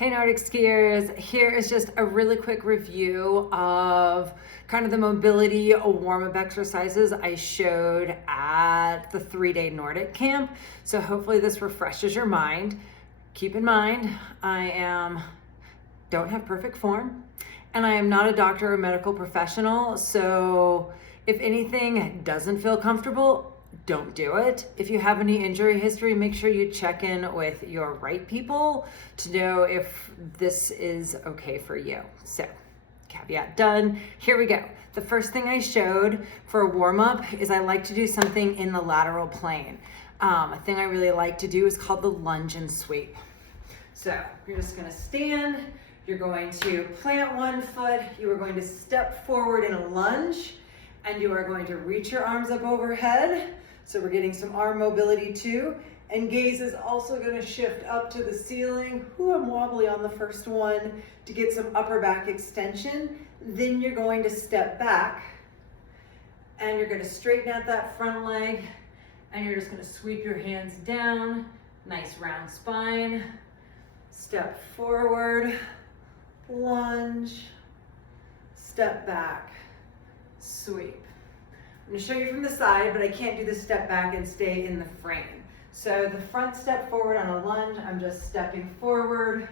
Hey Nordic skiers, here is just a really quick review of kind of the mobility warm-up exercises I showed at the 3-day Nordic camp. So hopefully this refreshes your mind. Keep in mind, don't have perfect form, and I am not a doctor or medical professional. So if anything doesn't feel comfortable, don't do it. If you have any injury history, make sure you check in with your right people to know if this is okay for you. So, caveat done. Here we go. The first thing I showed for a warm-up is I like to do something in the lateral plane. A thing I really like to do is called the lunge and sweep. So, you're just gonna stand, you're going to plant one foot, you are going to step forward in a lunge, and you are going to reach your arms up overhead. So we're getting some arm mobility too. And gaze is also gonna shift up to the ceiling. Ooh, I'm wobbly on the first one to get some upper back extension. Then you're going to step back and you're gonna straighten out that front leg and you're just gonna sweep your hands down. Nice round spine. Step forward, lunge, step back, sweep. I'm gonna show you from the side, but I can't do the step back and stay in the frame. So the front step forward on a lunge, I'm just stepping forward,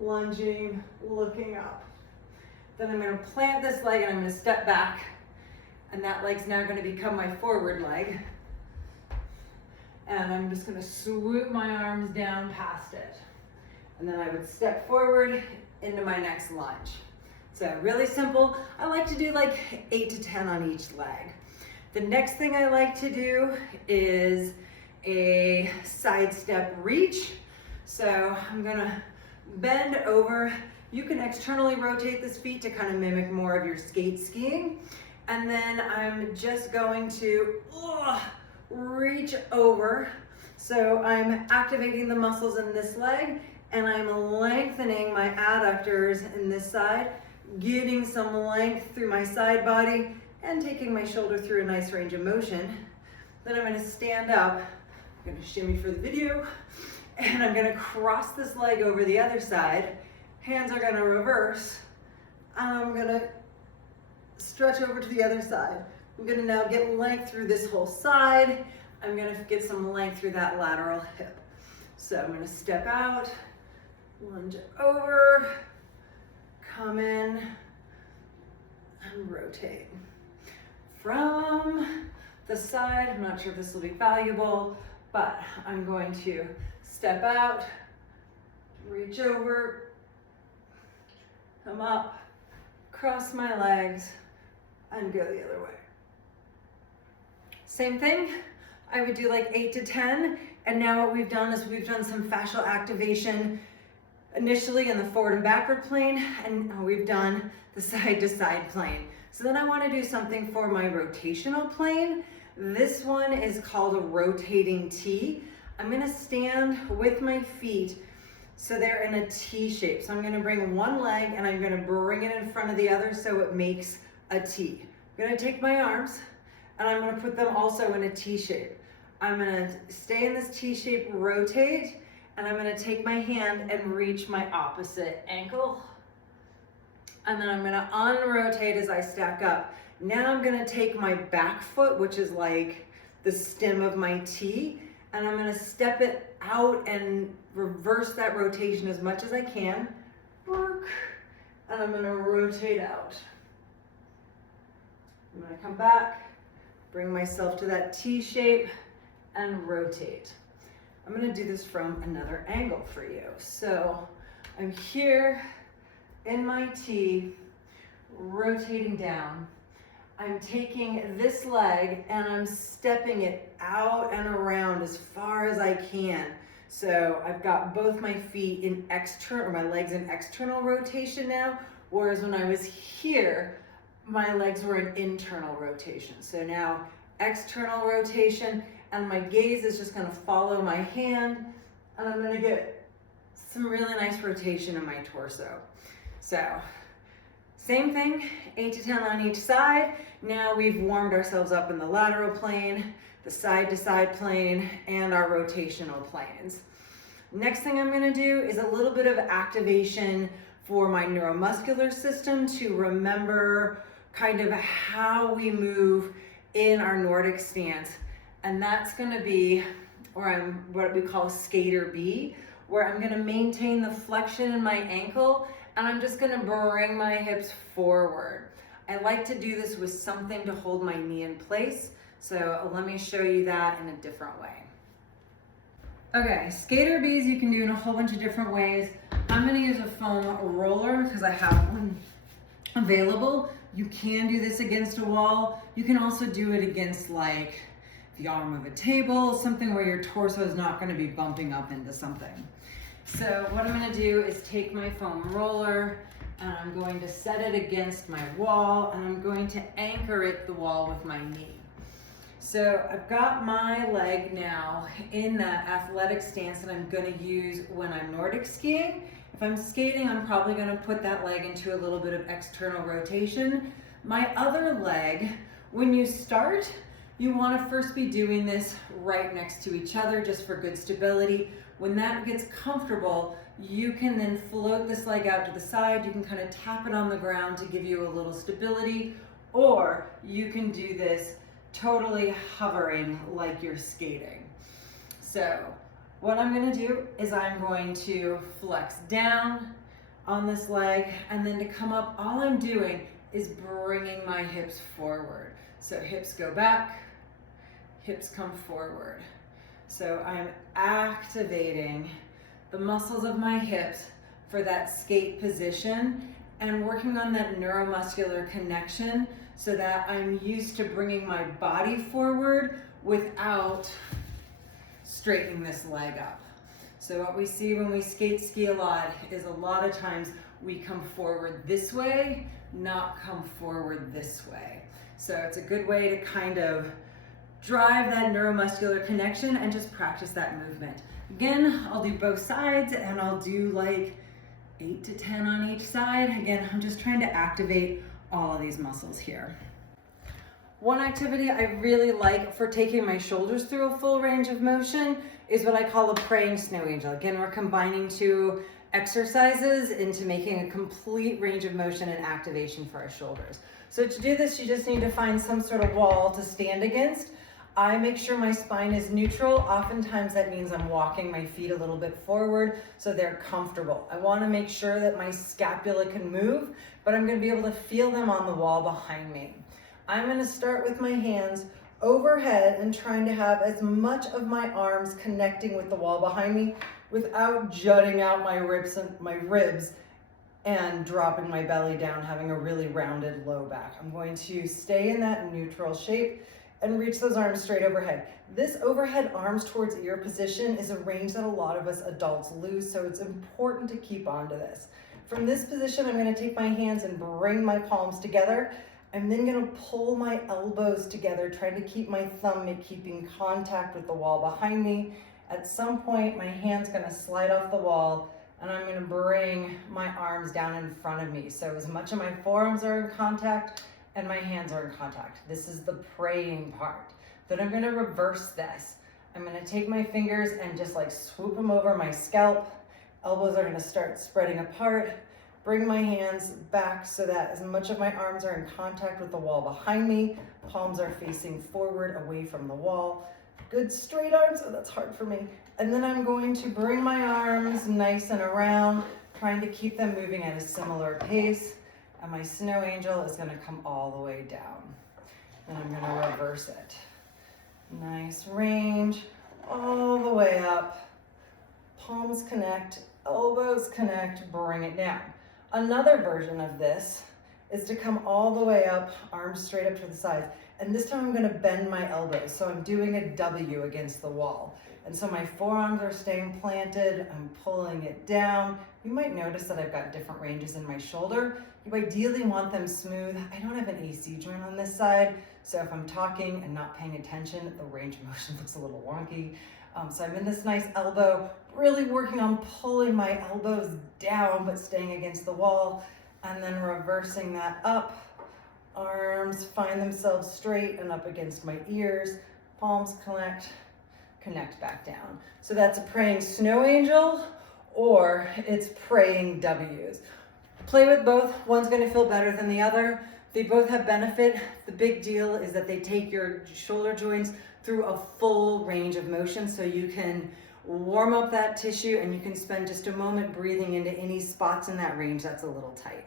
lunging, looking up. Then I'm gonna plant this leg and I'm gonna step back, and that leg's now gonna become my forward leg. And I'm just gonna swoop my arms down past it. And then I would step forward into my next lunge. So really simple. I like to do like 8 to 10 on each leg. The next thing I like to do is a side step reach. So I'm gonna bend over. You can externally rotate this feet to kind of mimic more of your skate skiing. And then I'm just going to reach over. So I'm activating the muscles in this leg and I'm lengthening my adductors in this side, getting some length through my side body and taking my shoulder through a nice range of motion. Then I'm gonna stand up, I'm gonna shimmy for the video, and I'm gonna cross this leg over the other side. Hands are gonna reverse, and I'm gonna stretch over to the other side. I'm gonna now get length through this whole side. I'm gonna get some length through that lateral hip. So I'm gonna step out, lunge over, come in, and rotate. From the side, I'm not sure if this will be valuable, but I'm going to step out, reach over, come up, cross my legs, and go the other way. Same thing, I would do like 8 to 10, and now what we've done is we've done some fascial activation initially in the forward and backward plane, and we've done the side to side plane. So then I want to do something for my rotational plane. This one is called a rotating T. I'm going to stand with my feet so they're in a T shape. So I'm going to bring one leg and I'm going to bring it in front of the other so it makes a T. I'm going to take my arms and I'm going to put them also in a T shape. I'm going to stay in this T shape, rotate, and I'm going to take my hand and reach my opposite ankle. And then I'm gonna unrotate as I stack up. Now I'm gonna take my back foot, which is like the stem of my T, and I'm gonna step it out and reverse that rotation as much as I can. Work, and I'm gonna rotate out. I'm gonna come back, bring myself to that T shape, and rotate. I'm gonna do this from another angle for you. So I'm here, in my T, rotating down. I'm taking this leg and I'm stepping it out and around as far as I can. So I've got both my feet in external, or my legs in external rotation now, whereas when I was here, my legs were in internal rotation. So now external rotation, and my gaze is just gonna follow my hand, and I'm gonna get some really nice rotation in my torso. So, same thing, 8 to 10 on each side. Now we've warmed ourselves up in the lateral plane, the side to side plane, and our rotational planes. Next thing I'm gonna do is a little bit of activation for my neuromuscular system to remember kind of how we move in our Nordic stance. And that's gonna be what we call skater B, where I'm gonna maintain the flexion in my ankle and I'm just gonna bring my hips forward. I like to do this with something to hold my knee in place. So let me show you that in a different way. Okay, skater Bs you can do in a whole bunch of different ways. I'm gonna use a foam roller because I have one available. You can do this against a wall. You can also do it against like the arm of a table, something where your torso is not gonna be bumping up into something. So what I'm gonna do is take my foam roller and I'm going to set it against my wall and I'm going to anchor it the wall with my knee. So I've got my leg now in that athletic stance that I'm gonna use when I'm Nordic skiing. If I'm skating, I'm probably gonna put that leg into a little bit of external rotation. My other leg, when you start, you wanna first be doing this right next to each other just for good stability. When that gets comfortable, you can then float this leg out to the side. You can kind of tap it on the ground to give you a little stability, or you can do this totally hovering like you're skating. So what I'm gonna do is I'm going to flex down on this leg, and then to come up, all I'm doing is bringing my hips forward. So hips go back, hips come forward. So I'm activating the muscles of my hips for that skate position and working on that neuromuscular connection so that I'm used to bringing my body forward without straightening this leg up. So what we see when we skate ski a lot is a lot of times we come forward this way, not come forward this way. So it's a good way to kind of drive that neuromuscular connection and just practice that movement. Again, I'll do both sides and I'll do like 8 to 10 on each side. Again, I'm just trying to activate all of these muscles here. One activity I really like for taking my shoulders through a full range of motion is what I call a praying snow angel. Again, we're combining two exercises into making a complete range of motion and activation for our shoulders. So to do this, you just need to find some sort of wall to stand against. I make sure my spine is neutral. Oftentimes that means I'm walking my feet a little bit forward so they're comfortable. I want to make sure that my scapula can move, but I'm going to be able to feel them on the wall behind me. I'm going to start with my hands overhead and trying to have as much of my arms connecting with the wall behind me without jutting out my ribs and dropping my belly down, having a really rounded low back. I'm going to stay in that neutral shape and reach those arms straight overhead. This overhead arms towards ear position is a range that a lot of us adults lose, so it's important to keep on to this. From this position, I'm gonna take my hands and bring my palms together. I'm then gonna pull my elbows together, trying to keep my thumb keeping contact with the wall behind me. At some point, my hand's gonna slide off the wall and I'm gonna bring my arms down in front of me. So as much of my forearms are in contact and my hands are in contact. This is the praying part. Then I'm gonna reverse this. I'm gonna take my fingers and just like swoop them over my scalp. Elbows are gonna start spreading apart. Bring my hands back so that as much of my arms are in contact with the wall behind me. Palms are facing forward away from the wall. Good straight arms, oh that's hard for me. And then I'm going to bring my arms nice and around, trying to keep them moving at a similar pace. And my snow angel is gonna come all the way down. Then I'm gonna reverse it. Nice range, all the way up. Palms connect, elbows connect, bring it down. Another version of this is to come all the way up, arms straight up to the sides. And this time I'm gonna bend my elbows. So I'm doing a W against the wall. And so my forearms are staying planted, I'm pulling it down. You might notice that I've got different ranges in my shoulder. You ideally want them smooth. I don't have an AC joint on this side, so if I'm talking and not paying attention, the range of motion looks a little wonky. So I'm in this nice elbow, really working on pulling my elbows down, but staying against the wall, and then reversing that up. Arms find themselves straight and up against my ears. Palms connect back down. So that's a praying snow angel, or it's praying W's. Play with both. One's going to feel better than the other. They both have benefit. The big deal is that they take your shoulder joints through a full range of motion, so you can warm up that tissue and you can spend just a moment breathing into any spots in that range that's a little tight.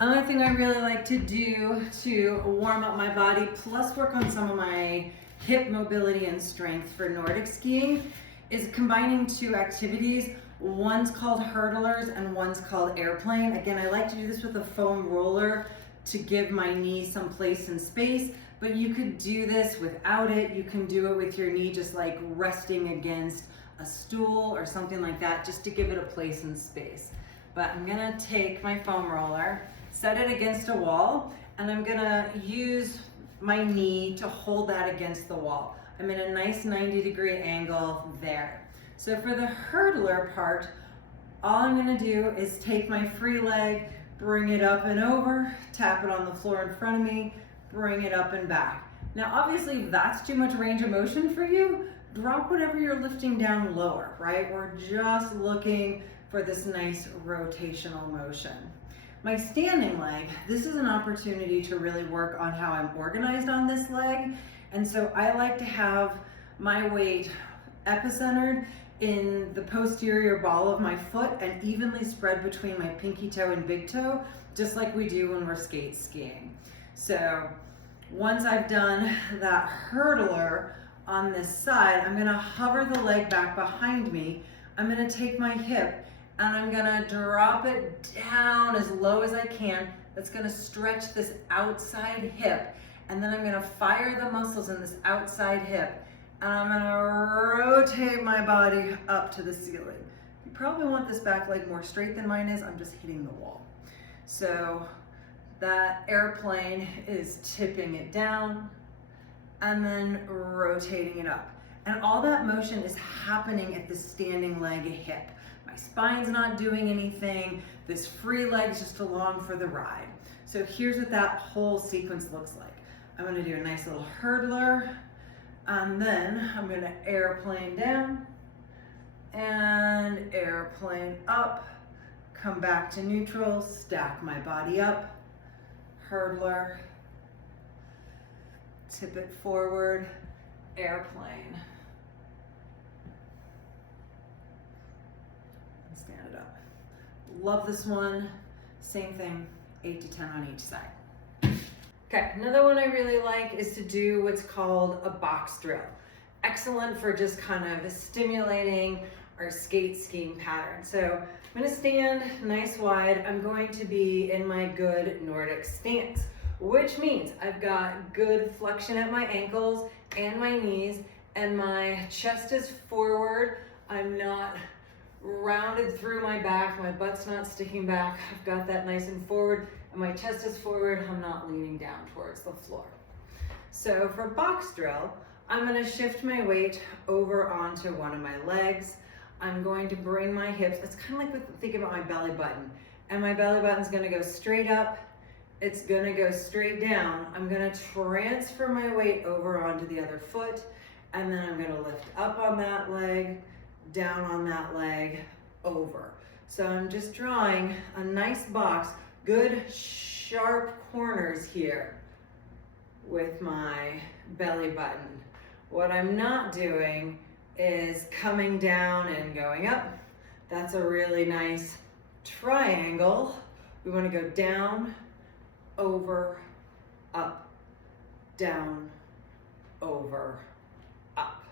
Another thing I really like to do to warm up my body, plus work on some of my hip mobility and strength for Nordic skiing, is combining two activities. One's called hurdlers and one's called airplane. Again, I like to do this with a foam roller to give my knee some place and space, but you could do this without it. You can do it with your knee just like resting against a stool or something like that, just to give it a place and space. But I'm gonna take my foam roller, set it against a wall, and I'm gonna use my knee to hold that against the wall. I'm in a nice 90-degree angle there. So for the hurdler part, all I'm gonna do is take my free leg, bring it up and over, tap it on the floor in front of me, bring it up and back. Now obviously if that's too much range of motion for you, drop whatever you're lifting down lower, right? We're just looking for this nice rotational motion. My standing leg, this is an opportunity to really work on how I'm organized on this leg. And so I like to have my weight epicentered in the posterior ball of my foot and evenly spread between my pinky toe and big toe, just like we do when we're skate skiing. So once I've done that hurdler on this side, I'm gonna hover the leg back behind me. I'm gonna take my hip and I'm gonna drop it down as low as I can. That's gonna stretch this outside hip. And then I'm gonna fire the muscles in this outside hip. And I'm gonna rotate my body up to the ceiling. You probably want this back leg more straight than mine is. I'm just hitting the wall. So that airplane is tipping it down and then rotating it up. And all that motion is happening at the standing leg hip. My spine's not doing anything. This free leg's just along for the ride. So here's what that whole sequence looks like. I'm gonna do a nice little hurdler, and then I'm gonna airplane down and airplane up, come back to neutral, stack my body up, hurdler, tip it forward, airplane, and stand it up. Love this one. Same thing, 8 to 10 on each side. Okay, another one I really like is to do what's called a box drill. Excellent for just kind of stimulating our skate skiing pattern. So I'm gonna stand nice wide. I'm going to be in my good Nordic stance, which means I've got good flexion at my ankles and my knees, and my chest is forward. I'm not rounded through my back, my butt's not sticking back. I've got that nice and forward. My chest is forward, I'm not leaning down towards the floor. So for box drill, I'm gonna shift my weight over onto one of my legs. I'm going to bring my hips, it's kind of like think about my belly button. And my belly button's gonna go straight up, it's gonna go straight down. I'm gonna transfer my weight over onto the other foot, and then I'm gonna lift up on that leg, down on that leg, over. So I'm just drawing a nice box, good sharp corners here with my belly button. What I'm not doing is coming down and going up. That's a really nice triangle. We want to go down, over, up, down, over, up.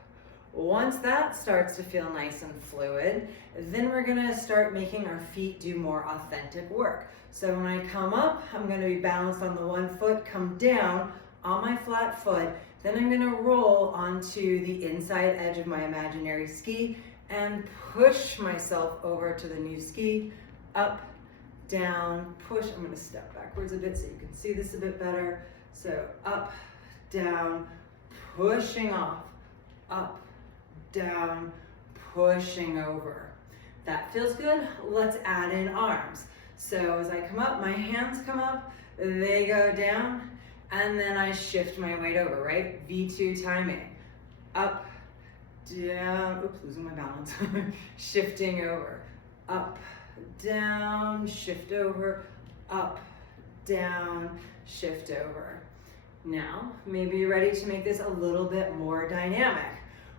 Once that starts to feel nice and fluid, then we're gonna start making our feet do more authentic work. So when I come up, I'm gonna be balanced on the one foot, come down on my flat foot, then I'm gonna roll onto the inside edge of my imaginary ski and push myself over to the new ski, up, down, push. I'm gonna step backwards a bit so you can see this a bit better. So up, down, pushing off, up, down, pushing over. That feels good. Let's add in arms. So as I come up, my hands come up, they go down, and then I shift my weight over, right? V2 timing. Up, down, oops, losing my balance, shifting over, up, down, shift over, up, down, shift over. Now, maybe you're ready to make this a little bit more dynamic.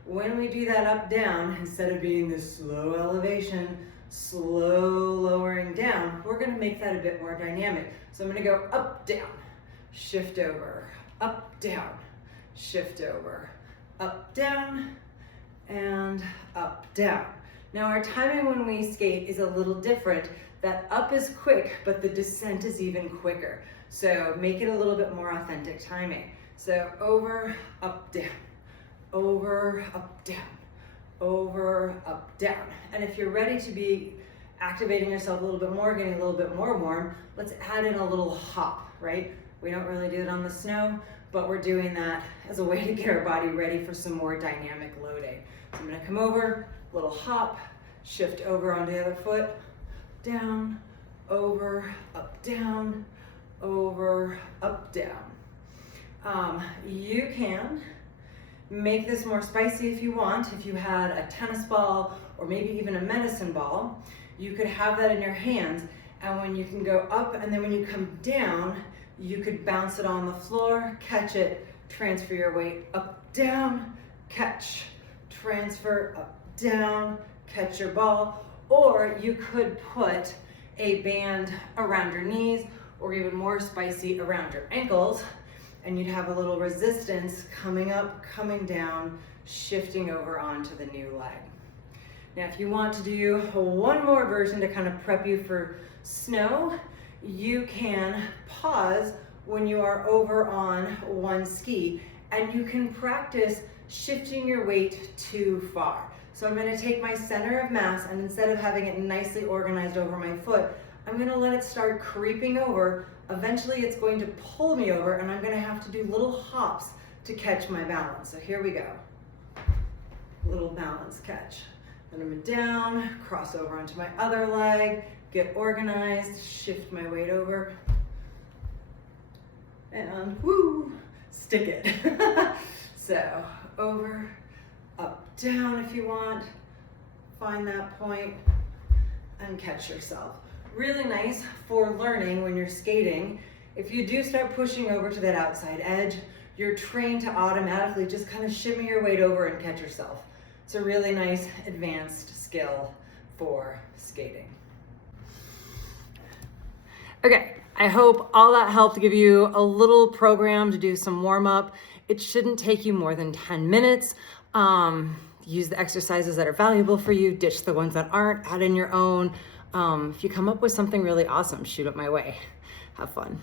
When we do that up, down, instead of being this slow elevation, slow lowering down, we're gonna make that a bit more dynamic. So I'm gonna go up, down, shift over, up, down, shift over, up, down, and up, down. Now our timing when we skate is a little different. That up is quick, but the descent is even quicker. So make it a little bit more authentic timing. So over, up, down, over, up, down, over, up, down. And if you're ready to be activating yourself a little bit more, getting a little bit more warm, let's add in a little hop, right? We don't really do it on the snow, but we're doing that as a way to get our body ready for some more dynamic loading. So I'm gonna come over, little hop, shift over onto the other foot, down, over, up, down, over, up, down. You can make this more spicy if you want. If you had a tennis ball or maybe even a medicine ball, you could have that in your hands, and when you can go up and then when you come down, you could bounce it on the floor, catch it, transfer your weight up, down, catch, transfer up, down, catch your ball. Or you could put a band around your knees, or even more spicy, around your ankles, and you'd have a little resistance coming up, coming down, shifting over onto the new leg. Now, if you want to do one more version to kind of prep you for snow, you can pause when you are over on one ski, and you can practice shifting your weight too far. So I'm gonna take my center of mass, and instead of having it nicely organized over my foot, I'm gonna let it start creeping over. Eventually it's going to pull me over, and I'm gonna have to do little hops to catch my balance. So here we go. Little balance catch. Then I'm down, cross over onto my other leg, get organized, shift my weight over, and woo, stick it. So over, up, down if you want, find that point and catch yourself. Really nice for learning when you're skating. If you do start pushing over to that outside edge, you're trained to automatically just kind of shimmy your weight over and catch yourself. It's a really nice advanced skill for skating. Okay, I hope all that helped give you a little program to do some warm up. It shouldn't take you more than 10 minutes. Use the exercises that are valuable for you, ditch the ones that aren't, add in your own. If you come up with something really awesome, shoot it my way. Have fun.